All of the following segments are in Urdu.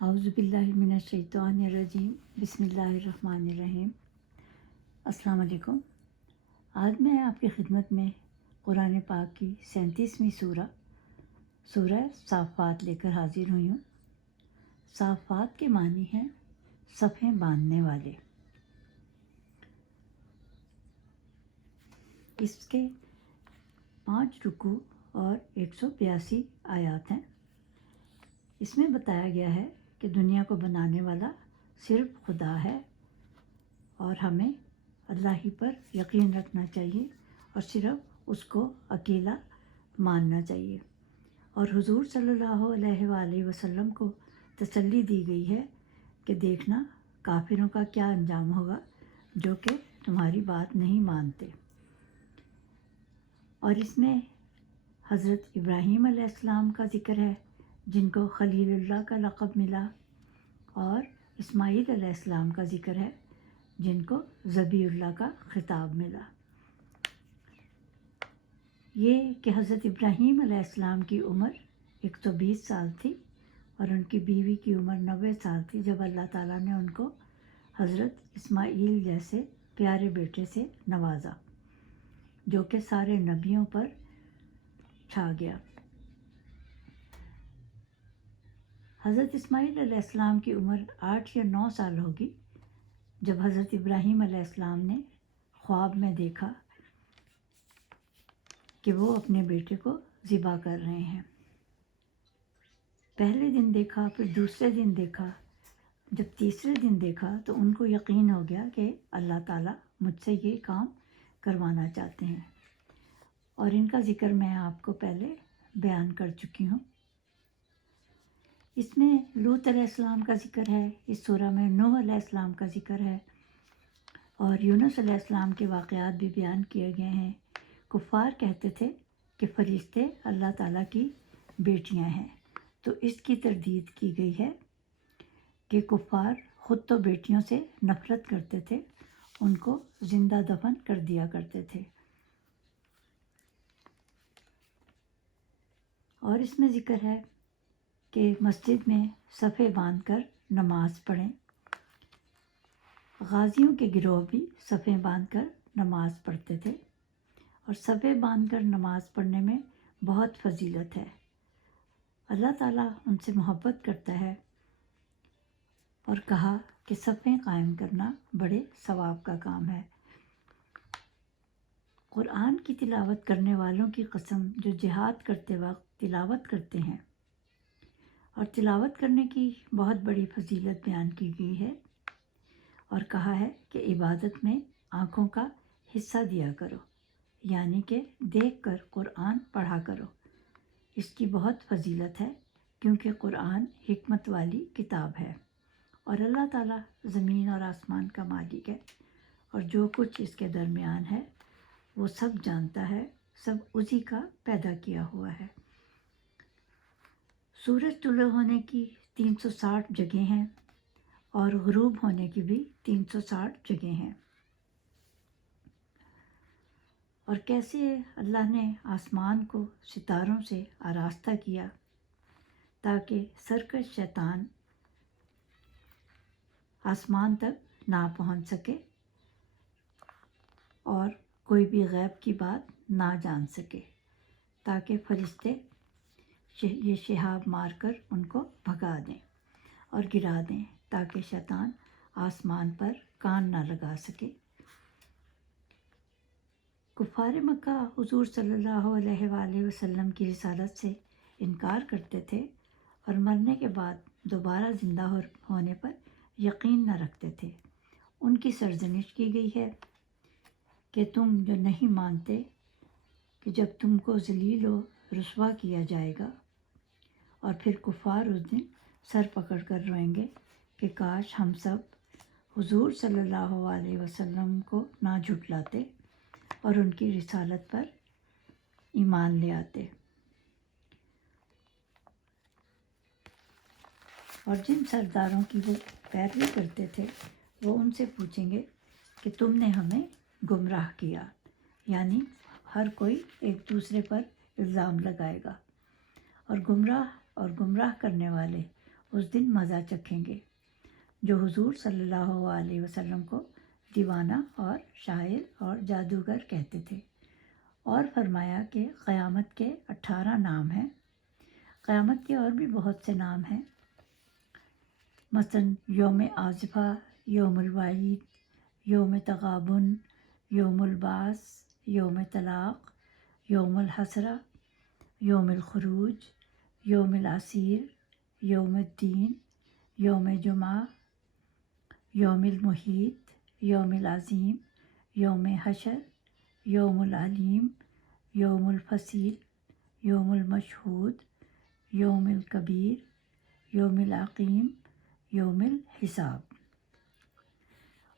اعوذ باللہ من الشیطان الرجیم بسم اللہ الرحمن الرحیم۔ السلام علیکم۔ آج میں آپ کی خدمت میں قرآن پاک کی 37ویں سورہ صافات لے کر حاضر ہوئی ہوں۔ صافات کے معنی ہیں صفیں باندھنے والے۔ اس کے 5 رکوع اور 182 آیات ہیں۔ اس میں بتایا گیا ہے کہ دنیا کو بنانے والا صرف خدا ہے اور ہمیں اللہ ہی پر یقین رکھنا چاہیے اور صرف اس کو اکیلا ماننا چاہیے، اور حضور صلی اللہ علیہ وآلہ وسلم کو تسلی دی گئی ہے کہ دیکھنا کافروں کا کیا انجام ہوگا جو کہ تمہاری بات نہیں مانتے۔ اور اس میں حضرت ابراہیم علیہ السلام کا ذکر ہے جن کو خلیل اللہ کا لقب ملا، اور اسماعیل علیہ السلام کا ذکر ہے جن کو ذبیح اللہ کا خطاب ملا۔ یہ کہ حضرت ابراہیم علیہ السلام کی عمر 120 سال تھی اور ان کی بیوی کی عمر 90 سال تھی جب اللہ تعالیٰ نے ان کو حضرت اسماعیل جیسے پیارے بیٹے سے نوازا جو کہ سارے نبیوں پر چھا گیا۔ حضرت اسماعیل علیہ السلام کی عمر 8 یا 9 سال ہوگی جب حضرت ابراہیم علیہ السلام نے خواب میں دیکھا کہ وہ اپنے بیٹے کو ذبح کر رہے ہیں۔ پہلے دن دیکھا، پھر دوسرے دن دیکھا، جب تیسرے دن دیکھا تو ان کو یقین ہو گیا کہ اللہ تعالیٰ مجھ سے یہ کام کروانا چاہتے ہیں، اور ان کا ذکر میں آپ کو پہلے بیان کر چکی ہوں۔ اس میں لوط علیہ السلام کا ذکر ہے، اس سورہ میں نوح علیہ السلام کا ذکر ہے، اور یونس علیہ السلام کے واقعات بھی بیان کیے گئے ہیں۔ کفار کہتے تھے کہ فرشتے اللہ تعالیٰ کی بیٹیاں ہیں، تو اس کی تردید کی گئی ہے کہ کفار خود تو بیٹیوں سے نفرت کرتے تھے، ان کو زندہ دفن کر دیا کرتے تھے۔ اور اس میں ذکر ہے کہ مسجد میں صفیں باندھ کر نماز پڑھیں۔ غازیوں کے گروہ بھی صفیں باندھ کر نماز پڑھتے تھے، اور صفیں باندھ کر نماز پڑھنے میں بہت فضیلت ہے۔ اللہ تعالیٰ ان سے محبت کرتا ہے اور کہا کہ صفیں قائم کرنا بڑے ثواب کا کام ہے۔ قرآن کی تلاوت کرنے والوں کی قسم جو جہاد کرتے وقت تلاوت کرتے ہیں، اور تلاوت کرنے کی بہت بڑی فضیلت بیان کی گئی ہے، اور کہا ہے کہ عبادت میں آنکھوں کا حصہ دیا کرو، یعنی کہ دیکھ کر قرآن پڑھا کرو۔ اس کی بہت فضیلت ہے کیونکہ قرآن حکمت والی کتاب ہے، اور اللہ تعالیٰ زمین اور آسمان کا مالک ہے، اور جو کچھ اس کے درمیان ہے وہ سب جانتا ہے، سب اسی کا پیدا کیا ہوا ہے۔ سورج طلوع ہونے کی 360 جگہیں ہیں اور غروب ہونے کی بھی 360 جگہیں ہیں۔ اور کیسے اللہ نے آسمان کو ستاروں سے آراستہ کیا تاکہ سرکش شیطان آسمان تک نہ پہنچ سکے اور کوئی بھی غیب کی بات نہ جان سکے، تاکہ فرشتے یہ شہاب مار کر ان کو بھگا دیں اور گرا دیں تاکہ شیطان آسمان پر کان نہ لگا سکے۔ کفار مکہ حضور صلی اللہ علیہ وآلہ وسلم کی رسالت سے انکار کرتے تھے اور مرنے کے بعد دوبارہ زندہ ہونے پر یقین نہ رکھتے تھے۔ ان کی سرزنش کی گئی ہے کہ تم جو نہیں مانتے کہ جب تم کو ذلیل و رسوا کیا جائے گا، اور پھر کفار اس دن سر پکڑ کر روئیں گے کہ کاش ہم سب حضور صلی اللہ علیہ وسلم کو نہ جھٹلاتے اور ان کی رسالت پر ایمان لے آتے۔ اور جن سرداروں کی وہ پیروی کرتے تھے وہ ان سے پوچھیں گے کہ تم نے ہمیں گمراہ کیا، یعنی ہر کوئی ایک دوسرے پر الزام لگائے گا، اور گمراہ کرنے والے اس دن مزہ چکھیں گے، جو حضور صلی اللہ علیہ وسلم کو دیوانہ اور شاعر اور جادوگر کہتے تھے۔ اور فرمایا کہ قیامت کے 18 نام ہیں۔ قیامت کے اور بھی بہت سے نام ہیں، مثلاً یوم آزفہ، یوم الوعید، یوم تغابن، یوم البعث، یوم طلاق، یوم الحسرہ، یوم الخروج، یوم العسیر، یوم الدین، یوم جمعہ، یوم المحیط، یوم العظیم، یوم حشر، یوم العلیم، یوم الفصیل، یوم المشہود، یوم الکبیر، یوم العقیم، یوم الحساب۔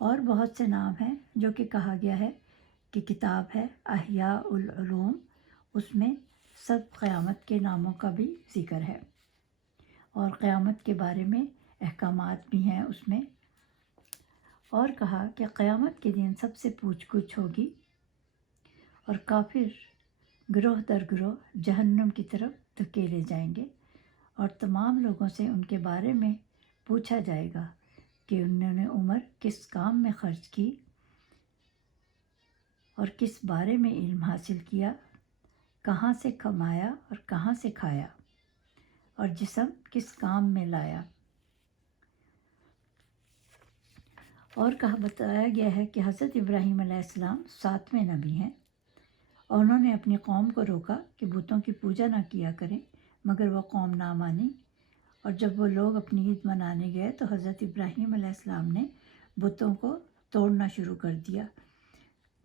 اور بہت سے نام ہیں جو کہ کہا گیا ہے کہ کتاب ہے احیاء العلوم، اس میں سب قیامت کے ناموں کا بھی ذکر ہے، اور قیامت کے بارے میں احکامات بھی ہیں اس میں۔ اور کہا کہ قیامت کے دن سب سے پوچھ گچھ ہوگی، اور کافر گروہ در گروہ جہنم کی طرف دھکیلے جائیں گے، اور تمام لوگوں سے ان کے بارے میں پوچھا جائے گا کہ انہوں نے عمر کس کام میں خرچ کی اور کس بارے میں علم حاصل کیا، کہاں سے کمایا اور کہاں سے کھایا، اور جسم کس کام میں لایا۔ اور بتایا گیا ہے کہ حضرت ابراہیم علیہ السلام 7ویں نبی ہیں، اور انہوں نے اپنی قوم کو روکا کہ بتوں کی پوجا نہ کیا کریں، مگر وہ قوم نہ مانی۔ اور جب وہ لوگ اپنی عید منانے گئے تو حضرت ابراہیم علیہ السلام نے بتوں کو توڑنا شروع کر دیا،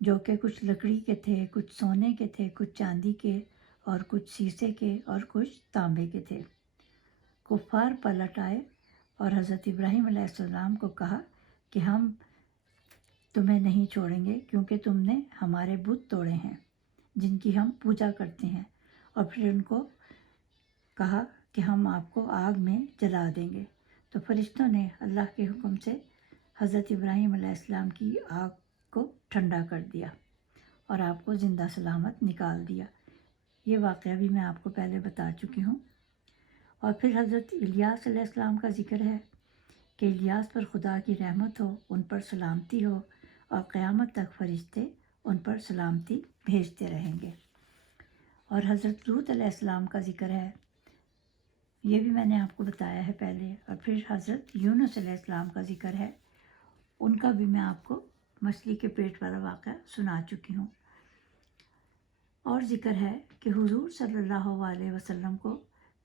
جو کہ کچھ لکڑی کے تھے، کچھ سونے کے تھے، کچھ چاندی کے، اور کچھ شیشے کے، اور کچھ تانبے کے تھے۔ کفار پلٹ آئے اور حضرت ابراہیم علیہ السلام کو کہا کہ ہم تمہیں نہیں چھوڑیں گے، کیونکہ تم نے ہمارے بت توڑے ہیں جن کی ہم پوجا کرتے ہیں۔ اور پھر ان کو کہا کہ ہم آپ کو آگ میں جلا دیں گے۔ تو فرشتوں نے اللہ کے حکم سے حضرت ابراہیم علیہ السلام کی آگ کو ٹھنڈا کر دیا اور آپ کو زندہ سلامت نکال دیا۔ یہ واقعہ بھی میں آپ کو پہلے بتا چکی ہوں۔ اور پھر حضرت الیاس علیہ السلام کا ذکر ہے کہ الیاس پر خدا کی رحمت ہو، ان پر سلامتی ہو، اور قیامت تک فرشتے ان پر سلامتی بھیجتے رہیں گے۔ اور حضرت لوط علیہ السلام کا ذکر ہے، یہ بھی میں نے آپ کو بتایا ہے پہلے۔ اور پھر حضرت یونس علیہ السلام کا ذکر ہے، ان کا بھی میں آپ کو مچھلی کے پیٹ والا واقعہ سنا چکی ہوں۔ اور ذکر ہے کہ حضور صلی اللہ علیہ وسلم کو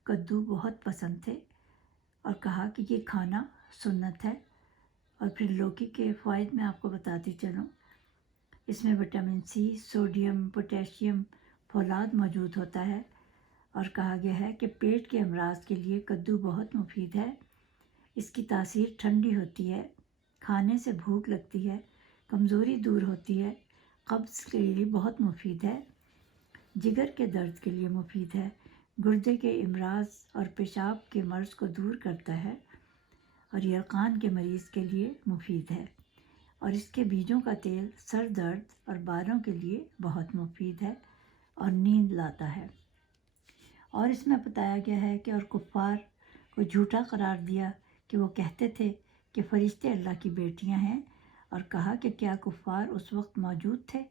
کدو بہت پسند تھے، اور کہا کہ یہ کھانا سنت ہے۔ اور پھر لوکی کے فوائد میں آپ کو بتاتی چلوں، اس میں وٹامن سی، سوڈیم، پوٹیشیم، فولاد موجود ہوتا ہے، اور کہا گیا ہے کہ پیٹ کے امراض کے لیے کدو بہت مفید ہے۔ اس کی تاثیر ٹھنڈی ہوتی ہے، کھانے سے بھوک لگتی ہے، کمزوری دور ہوتی ہے، قبض کے لیے بہت مفید ہے، جگر کے درد کے لیے مفید ہے، گردے کے امراض اور پیشاب کے مرض کو دور کرتا ہے، اور یرقان کے مریض کے لیے مفید ہے، اور اس کے بیجوں کا تیل سر درد اور بالوں کے لیے بہت مفید ہے اور نیند لاتا ہے۔ اور اس میں بتایا گیا ہے کہ اور کفار کو جھوٹا قرار دیا کہ وہ کہتے تھے کہ فرشتے اللہ کی بیٹیاں ہیں، اور کہا کہ کیا کفار اس وقت موجود تھے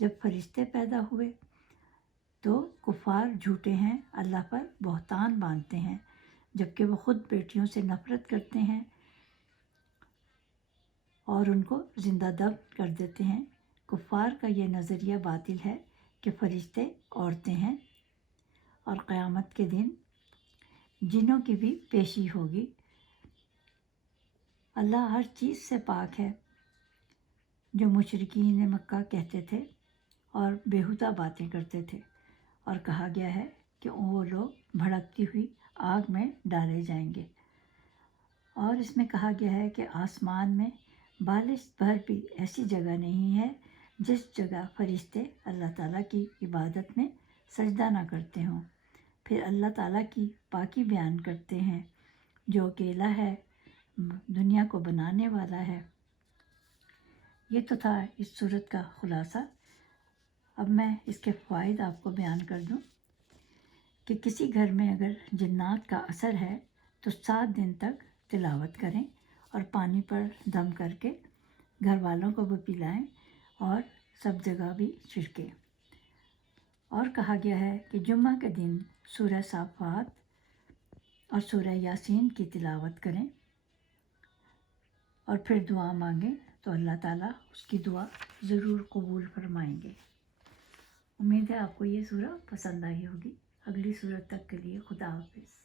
جب فرشتے پیدا ہوئے؟ تو کفار جھوٹے ہیں، اللہ پر بہتان باندھتے ہیں، جبکہ وہ خود بیٹیوں سے نفرت کرتے ہیں اور ان کو زندہ دفن کر دیتے ہیں۔ کفار کا یہ نظریہ باطل ہے کہ فرشتے عورتیں ہیں، اور قیامت کے دن جنوں کی بھی پیشی ہوگی۔ اللہ ہر چیز سے پاک ہے، جو مشرکین مکہ کہتے تھے اور بیہودہ باتیں کرتے تھے، اور کہا گیا ہے کہ وہ لوگ بھڑکتی ہوئی آگ میں ڈالے جائیں گے۔ اور اس میں کہا گیا ہے کہ آسمان میں بالش بھر بھی ایسی جگہ نہیں ہے جس جگہ فرشتے اللہ تعالیٰ کی عبادت میں سجدہ نہ کرتے ہوں۔ پھر اللہ تعالیٰ کی پاکی بیان کرتے ہیں، جو اکیلا ہے، دنیا کو بنانے والا ہے۔ یہ تو تھا اس صورت کا خلاصہ۔ اب میں اس کے فوائد آپ کو بیان کر دوں کہ کسی گھر میں اگر جنات کا اثر ہے تو 7 دن تک تلاوت کریں اور پانی پر دم کر کے گھر والوں کو بھی پلائیں اور سب جگہ بھی چھڑکیں۔ اور کہا گیا ہے کہ جمعہ کے دن سورہ صافات اور سورہ یاسین کی تلاوت کریں اور پھر دعا مانگیں تو اللہ تعالیٰ اس کی دعا ضرور قبول فرمائیں گے۔ امید ہے آپ کو یہ سورہ پسند آئی ہوگی۔ اگلی سورت تک کے لیے خدا حافظ۔